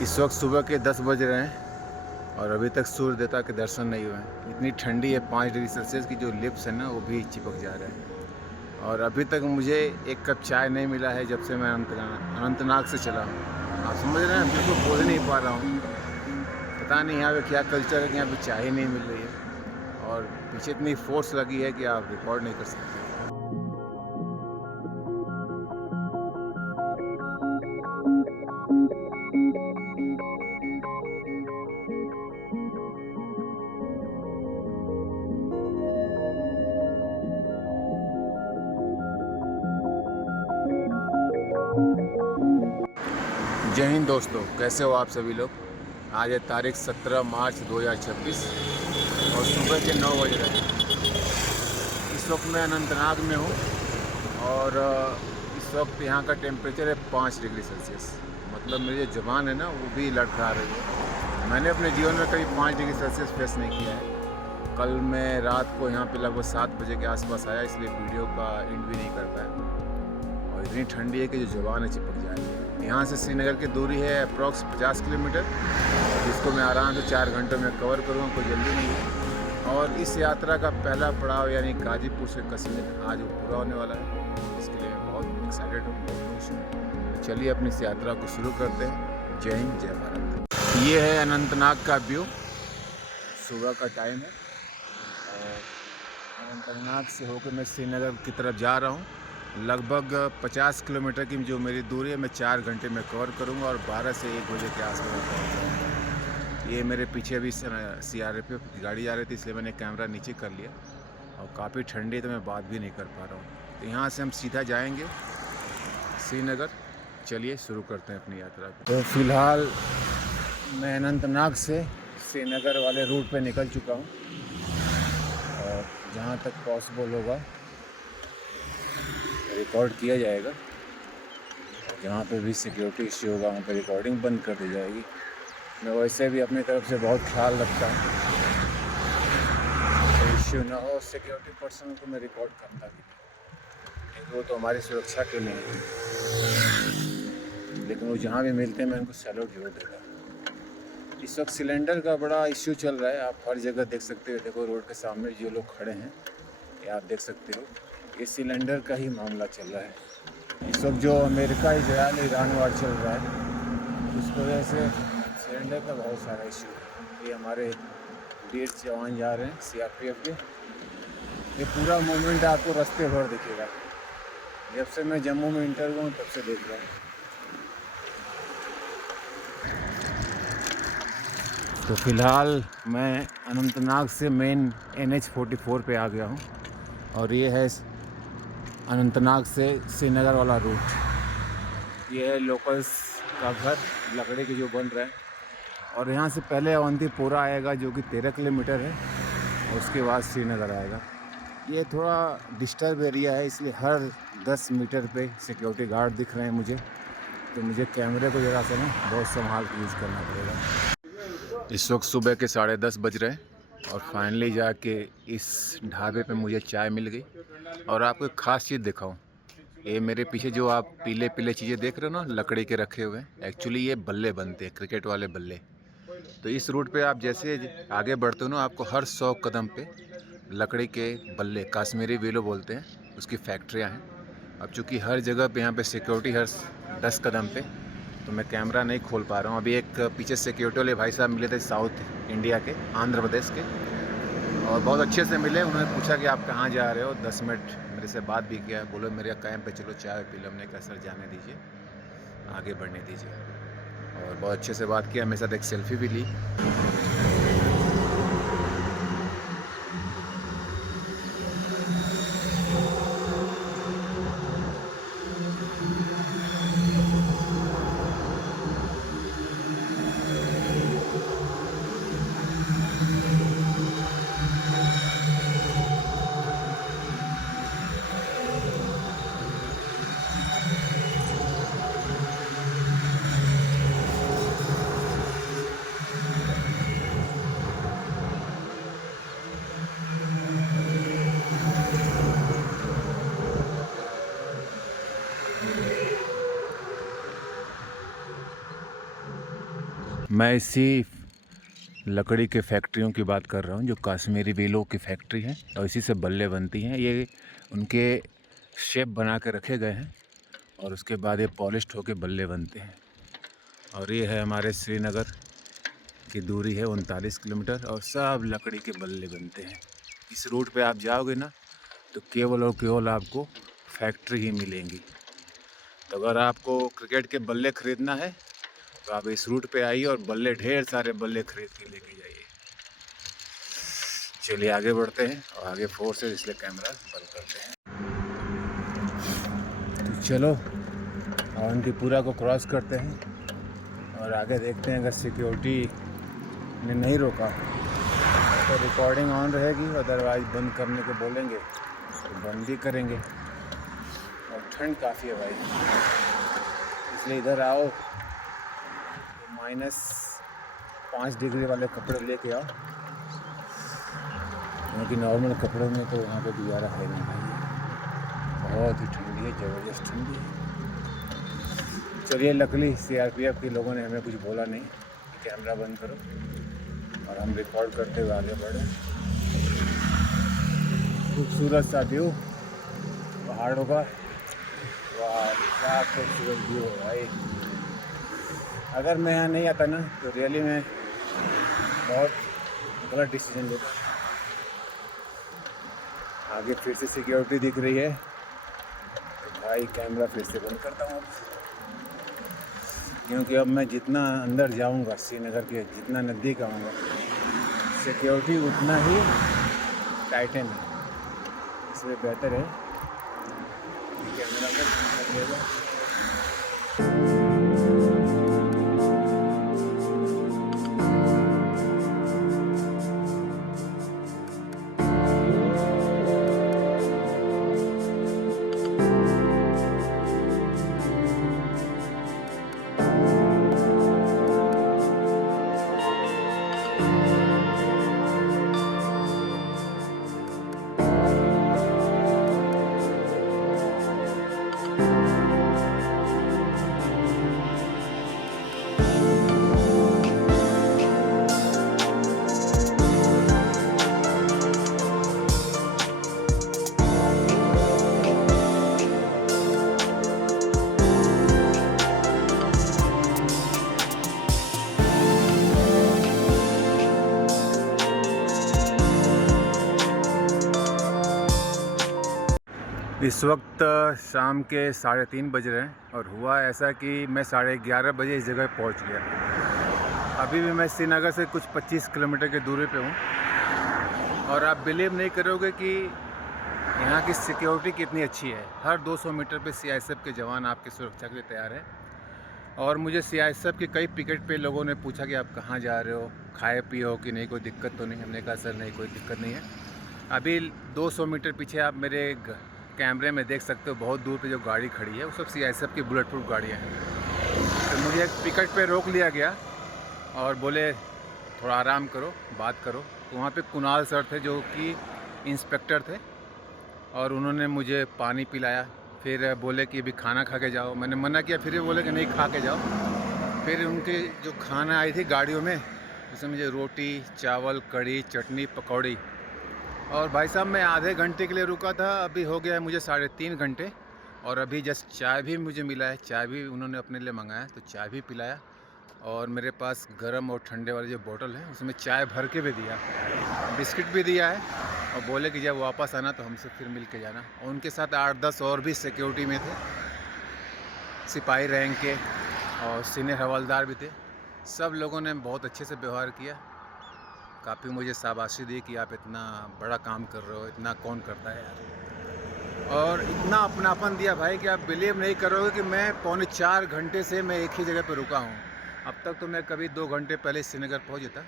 इस वक्त सुबह के 10 बज रहे हैं और अभी तक सूर्य देवता के दर्शन नहीं हुए हैं। इतनी ठंडी है, 5 डिग्री सेल्सियस की जो लिप्स है ना वो भी चिपक जा रहे हैं। और अभी तक मुझे एक कप चाय नहीं मिला है जब से मैं अनंतनाग से चला हूँ। आप समझ रहे हैं, बिल्कुल बोल नहीं पा रहा हूँ। पता नहीं यहाँ पे क्या कल्चर है कि यहाँ पे चाय ही नहीं मिल रही है और पीछे इतनी फोर्स लगी है कि आप रिकॉर्ड नहीं कर सकते। जय हिंद दोस्तों, कैसे हो आप सभी लोग। आज है तारीख 17 मार्च 2026 और सुबह के 9 बज रहे हैं। इस वक्त मैं अनंतनाग में हूँ और इस वक्त यहाँ का टेम्परेचर है 5 डिग्री सेल्सियस। मतलब मेरी जो ज़ुबान है ना वो भी लड़खड़ा रही है। मैंने अपने जीवन में कभी 5 डिग्री सेल्सियस फेस नहीं किया है। कल मैं रात को यहाँ पे लगभग 7 बजे के आसपास आया, इसलिए वीडियो का एंड भी नहीं कर पाया। और इतनी ठंडी है कि जो ज़ुबान है चिपक जा रही है। यहाँ से श्रीनगर की दूरी है अप्रॉक्स 50 किलोमीटर, जिसको मैं आराम से 4 घंटों में कवर करूँगा, कोई जल्दी नहीं है। और इस यात्रा का पहला पड़ाव यानी गाजीपुर से कश्मीर आज वो पूरा होने वाला है। इसके लिए मैं बहुत एक्साइटेड हूँ, बहुत खुश हूँ। तो चलिए अपनी इस यात्रा को शुरू करते हैं। जय हिंद, जय भारत। ये है अनंतनाग का व्यू। सुबह का टाइम है और अनंतनाग से होकर मैं श्रीनगर की तरफ जा रहा हूँ। लगभग 50 किलोमीटर की जो मेरी दूरी है मैं 4 घंटे में कवर करूँगा और 12 से 1 बजे के आसपास पहुँच जाऊँगा। ये मेरे पीछे अभी CRPF की गाड़ी जा रही थी, इसलिए मैंने कैमरा नीचे कर लिया और काफ़ी ठंडी है तो मैं बात भी नहीं कर पा रहा हूँ। तो यहाँ से हम सीधा जाएंगे श्रीनगर। चलिए शुरू करते हैं अपनी यात्रा को। तो फ़िलहाल मैं अनंतनाग से श्रीनगर वाले रूट पे निकल चुका हूँ और जहाँ तक पॉसिबल होगा रिकॉर्ड किया जाएगा। जहाँ पे भी सिक्योरिटी इश्यू होगा वहाँ पे रिकॉर्डिंग बंद कर दी जाएगी। मैं वैसे भी अपनी तरफ से बहुत ख्याल रखता हूँ, तो इश्यू ना हो सिक्योरिटी पर्सन को मैं रिकॉर्ड करता भी। वो तो हमारी सुरक्षा के लिए है, लेकिन वो जहाँ भी मिलते हैं मैं उनको सैल्यूट जरूर देता हूँ। इस वक्त सिलेंडर का बड़ा इश्यू चल रहा है, आप हर जगह देख सकते हो। देखो रोड के सामने जो लोग खड़े हैं ये आप देख सकते हो, ये सिलेंडर का ही मामला चल रहा है। इस वक्त जो अमेरिका, इजराइल, ईरान वार चल रहा है, उस वजह से सिलेंडर का बहुत सारा इशू है। ये हमारे वीर जवान जा रहे हैं CRPF के। ये पूरा मूवमेंट आपको रास्ते भर दिखेगा। जब से मैं जम्मू में इंटर हुआ हूँ तब से देख रहा हूँ। तो फ़िलहाल मैं अनंतनाग से मेन NH44 पे आ गया हूँ और ये है अनंतनाग से श्रीनगर वाला रूट। ये है लोकल्स का घर, लकड़ी के जो बन रहा है। और यहाँ से पहले अवंतीपोरा आएगा जो कि 13 किलोमीटर है और उसके बाद श्रीनगर आएगा। ये थोड़ा डिस्टर्ब एरिया है, इसलिए हर 10 मीटर पे सिक्योरिटी गार्ड दिख रहे हैं मुझे। तो मुझे कैमरे को ज़रा सा ना बहुत संभाल के यूज़ करना पड़ेगा। इस वक्त सुबह के 10:30 बज रहे हैं और फाइनली जाके इस ढाबे पे मुझे चाय मिल गई। और आपको एक ख़ास चीज़ दिखाऊं, ये मेरे पीछे जो आप पीले पीले चीज़ें देख रहे हो ना लकड़ी के रखे हुए, एक्चुअली ये बल्ले बनते हैं, क्रिकेट वाले बल्ले। तो इस रूट पे आप जैसे आगे बढ़ते हो ना, आपको हर 100 कदम पे लकड़ी के बल्ले, कश्मीरी विलो बोलते हैं, उसकी फैक्ट्रियाँ हैं। अब चूँकि हर जगह पे यहाँ पे सिक्योरिटी हर 10 कदम पे, तो मैं कैमरा नहीं खोल पा रहा हूँ। अभी एक पीछे सिक्योरिटी वाले भाई साहब मिले थे, साउथ इंडिया के, आंध्र प्रदेश के, और बहुत अच्छे से मिले। उन्होंने पूछा कि आप कहाँ जा रहे हो, 10 मिनट मेरे से बात भी किया। बोलो मेरे कैंप पे चलो चाय पी लो। हमने कहा सर जाने दीजिए, आगे बढ़ने दीजिए। और बहुत अच्छे से बात किया, मेरे साथ एक सेल्फी भी ली। मैं इसी लकड़ी के फैक्ट्रियों की बात कर रहा हूँ जो कश्मीरी विलो की फैक्ट्री है और इसी से बल्ले बनती हैं। ये उनके शेप बना के रखे गए हैं और उसके बाद ये पॉलिश्ड होके बल्ले बनते हैं। और ये है हमारे श्रीनगर की दूरी है 39 किलोमीटर और सब लकड़ी के बल्ले बनते हैं। इस रूट पे आप जाओगे ना तो केवल और केवल आपको फैक्ट्री ही मिलेंगी। तो अगर आपको क्रिकेट के बल्ले ख़रीदना है तो आप इस रूट पे आइए और बल्ले, ढेर सारे बल्ले खरीद के लेके जाइए। चलिए आगे बढ़ते हैं और आगे फोर्स है इसलिए कैमरा बंद करते हैं। तो चलो अवंतीपुरा को क्रॉस करते हैं और आगे देखते हैं। अगर सिक्योरिटी ने नहीं रोका तो रिकॉर्डिंग ऑन रहेगी, अदरवाइज बंद करने को बोलेंगे तो बंद भी करेंगे। और ठंड काफ़ी है भाई, इसलिए इधर आओ तो -5 डिग्री वाले कपड़े लेके आओ, क्योंकि नॉर्मल कपड़ों में तो वहाँ पे गुजारा है नहीं भाई, बहुत ही ठंडी है, ज़बरदस्त ठंडी है। चलिए लकली CRPF के लोगों ने हमें कुछ बोला नहीं, कैमरा बंद करो और हम रिकॉर्ड करते हुए आगे बढ़े। खूबसूरत सा व्यू पहाड़ों का, वाह क्या खूबसूरत व्यू है भाई। अगर मैं यहाँ नहीं आता ना तो रियली में बहुत गलत डिसीजन लेता। आगे फिर से सिक्योरिटी दिख रही है तो भाई कैमरा फिर से बंद करता हूँ, क्योंकि अब मैं जितना अंदर जाऊँगा श्रीनगर के, जितना नज़दीक आऊँगा, सिक्योरिटी उतना ही टाइटन है। इसलिए बेहतर है कैमरा को बंद कर देगा। इस वक्त शाम के 3:30 बज रहे हैं और हुआ ऐसा कि मैं 11:30 बजे इस जगह पहुंच गया। अभी भी मैं श्रीनगर से कुछ 25 किलोमीटर की दूरी पे हूं और आप बिलीव नहीं करोगे कि यहाँ की सिक्योरिटी कितनी अच्छी है। हर 200 मीटर पे CISF के जवान आपकी सुरक्षा के लिए तैयार है। और मुझे CISF के कई पिकेट पे लोगों ने पूछा कि आप कहाँ जा रहे हो, खाए पिए हो कि नहीं, कोई दिक्कत तो नहीं। हमने कहा सर नहीं, कोई दिक्कत नहीं है। अभी 200 मीटर पीछे आप मेरे कैमरे में देख सकते हो, बहुत दूर पे जो गाड़ी खड़ी है वो सब CISF की बुलेट प्रूफ गाड़ियाँ हैं। तो मुझे एक पिकेट पे रोक लिया गया और बोले थोड़ा आराम करो, बात करो। तो वहाँ पे कुणाल सर थे जो कि इंस्पेक्टर थे और उन्होंने मुझे पानी पिलाया। फिर बोले कि अभी खाना खा के जाओ। मैंने मना किया, फिर भी बोले कि नहीं खा के जाओ। फिर उनके जो खाना आई थी गाड़ियों में, उसमें मुझे रोटी, चावल, कढ़ी, चटनी, पकौड़ी। और भाई साहब मैं आधे घंटे के लिए रुका था, अभी हो गया है मुझे 3.5 घंटे। और अभी जस्ट चाय भी मुझे मिला है, चाय भी उन्होंने अपने लिए मंगाया तो चाय भी पिलाया। और मेरे पास गर्म और ठंडे वाली जो बोतल है उसमें चाय भर के भी दिया, बिस्किट भी दिया है। और बोले कि जब वापस आना तो हमसे फिर मिल के जाना। और उनके साथ 8-10 और भी सिक्योरिटी में थे, सिपाही रैंक के और सीनियर हवलदार भी थे। सब लोगों ने बहुत अच्छे से व्यवहार किया, काफ़ी मुझे शाबाशी दी कि आप इतना बड़ा काम कर रहे हो, इतना कौन करता है यार। और इतना अपनापन दिया भाई कि आप बिलीव नहीं करोगे कि मैं 3.25 घंटे से मैं एक ही जगह पर रुका हूँ। अब तक तो मैं कभी 2 घंटे पहले श्रीनगर पहुँच जाता,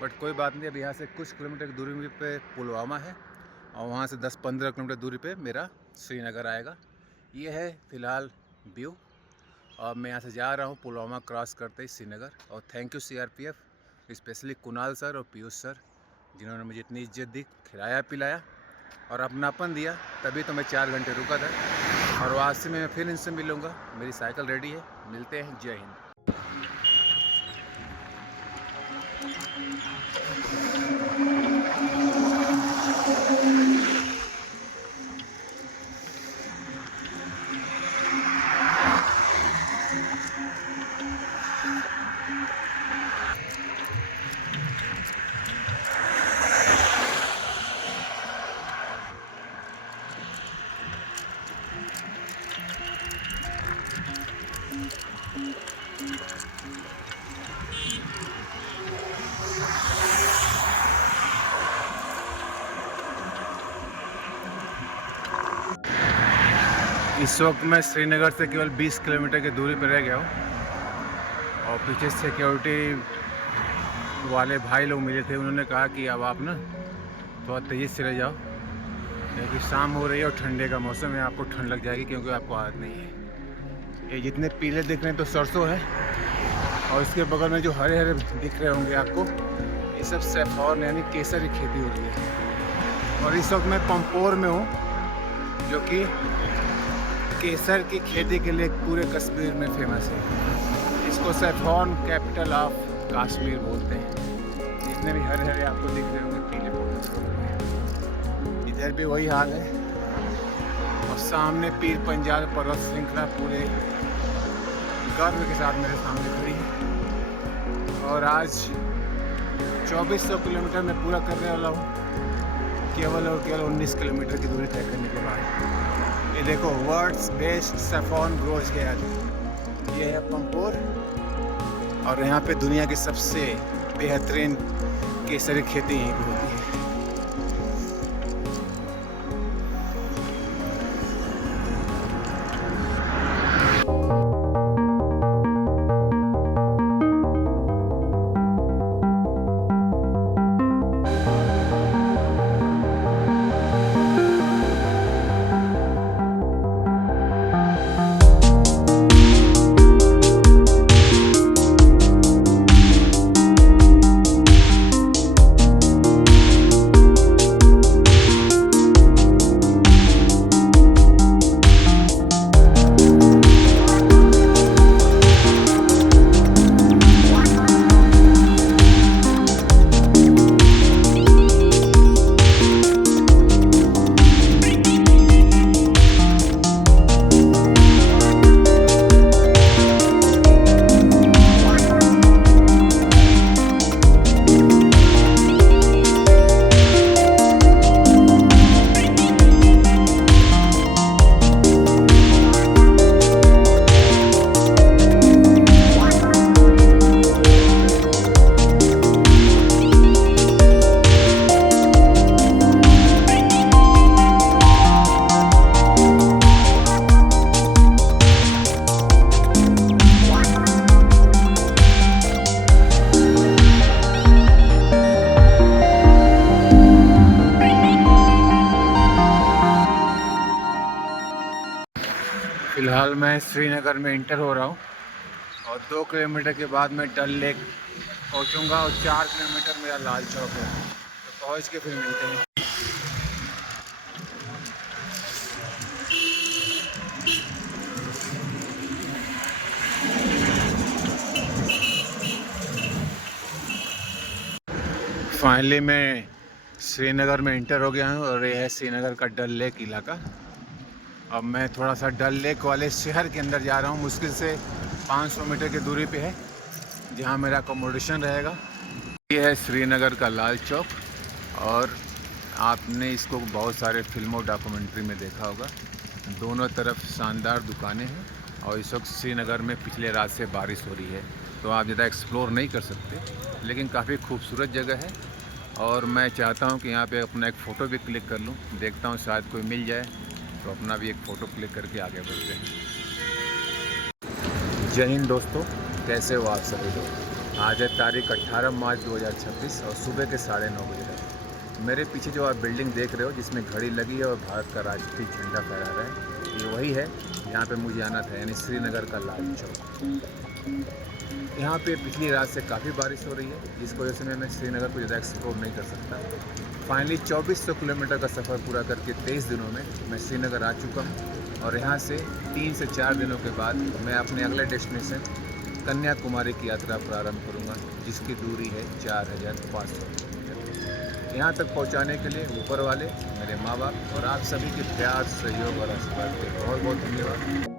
बट कोई बात नहीं। अब यहाँ से कुछ किलोमीटर की दूरी पे पुलवामा है और वहाँ से 10-15 किलोमीटर दूरी पे मेरा श्रीनगर आएगा। ये है फ़िलहाल व्यू और मैं यहाँ से जा रहा हूँ पुलवामा क्रॉस करते ही श्रीनगर। और thank you CRPF, specially Kunal sir और पीयूष सर, जिन्होंने मुझे इतनी इज्जत दी, खिलाया पिलाया और अपनापन दिया, तभी तो मैं 4 घंटे रुका था। और आज से मैं फिर इनसे मिलूँगा। मेरी साइकिल रेडी है, मिलते हैं। जय हिंद। इस वक्त मैं श्रीनगर से केवल 20 किलोमीटर की दूरी पर रह गया हूँ और पीछे सिक्योरिटी वाले भाई लोग मिले थे। उन्होंने कहा कि अब आप ना थोड़ा तेज़ी से रह जाओ क्योंकि शाम हो रही है और ठंडे का मौसम है, आपको ठंड लग जाएगी क्योंकि आपको आदत नहीं है। ये जितने पीले दिख रहे हैं तो सरसों है और इसके बगल में जो हरे हरे दिख रहे होंगे आपको, ये सब सैफरन यानी केसर की खेती हो रही है। और इस वक्त मैं पंपोर में हूँ जो कि केसर की खेती के लिए पूरे कश्मीर में फेमस है। इसको सैफरन कैपिटल ऑफ कश्मीर बोलते हैं। जितने भी हरे हरे आपको दिख रहे होंगे पीले पौधे, इधर भी वही हाल है। और सामने पीर पंजाल पर्वत श्रृंखला पूरे गर्व के साथ मेरे सामने खड़ी है। और आज 2400 किलोमीटर में पूरा करने वाला हूँ केवल और केवल 19 किलोमीटर की दूरी तय करने के बाद। ये देखो, world's best saffron grows here, ये है पंपोर और यहाँ पे दुनिया की सबसे बेहतरीन केसर की खेती यहीं पर होती है। फिलहाल मैं श्रीनगर में इंटर हो रहा हूँ और 2 किलोमीटर के बाद मैं डल लेक पहुँचूँगा और 4 किलोमीटर मेरा लाल चौक है, तो पहुँच के फिर मिलते हैं। फाइनली मैं श्रीनगर में इंटर हो गया हूँ और ये है श्रीनगर का डल लेक इलाका। अब मैं थोड़ा सा डल लेक वाले शहर के अंदर जा रहा हूँ। मुश्किल से 500 मीटर की दूरी पे है जहाँ मेरा अकोमोडेशन रहेगा। ये है श्रीनगर का लाल चौक और आपने इसको बहुत सारे फिल्मों डॉक्यूमेंट्री में देखा होगा। दोनों तरफ शानदार दुकानें हैं और इस वक्त श्रीनगर में पिछले रात से बारिश हो रही है तो आप ज़्यादा एक्सप्लोर नहीं कर सकते, लेकिन काफ़ी खूबसूरत जगह है। और मैं चाहता हूँ कि यहाँ पे अपना एक फ़ोटो भी क्लिक कर लूँ। देखता हूँ शायद कोई मिल जाए तो अपना भी एक फ़ोटो क्लिक करके आगे बढ़ते हैं। जय हिंद दोस्तों, कैसे हो आप सभी लोग। आज है तारीख 18 मार्च 2026 और सुबह के 9:30 बजे है। मेरे पीछे जो आप बिल्डिंग देख रहे हो जिसमें घड़ी लगी है और भारत का राष्ट्रीय झंडा फहरा रहा है, ये वही है जहाँ पे मुझे आना था, यानी श्रीनगर का लाल चौक। यहाँ पे पिछली रात से काफ़ी बारिश हो रही है, जिसकी वजह से मैं श्रीनगर को ज़्यादा एक्सप्लोर नहीं कर सकता। फाइनली 2400 किलोमीटर का सफ़र पूरा करके 23 दिनों में मैं श्रीनगर आ चुका हूँ और यहाँ से 3 से 4 दिनों के बाद मैं अपने अगले डेस्टिनेशन कन्याकुमारी की यात्रा प्रारंभ करूँगा, जिसकी दूरी है 4500 किलोमीटर। यहाँ तक पहुँचाने के लिए ऊपर वाले, मेरे माँ बाप और आप सभी के प्यार, सहयोग और आशीर्वाद के बहुत बहुत धन्यवाद।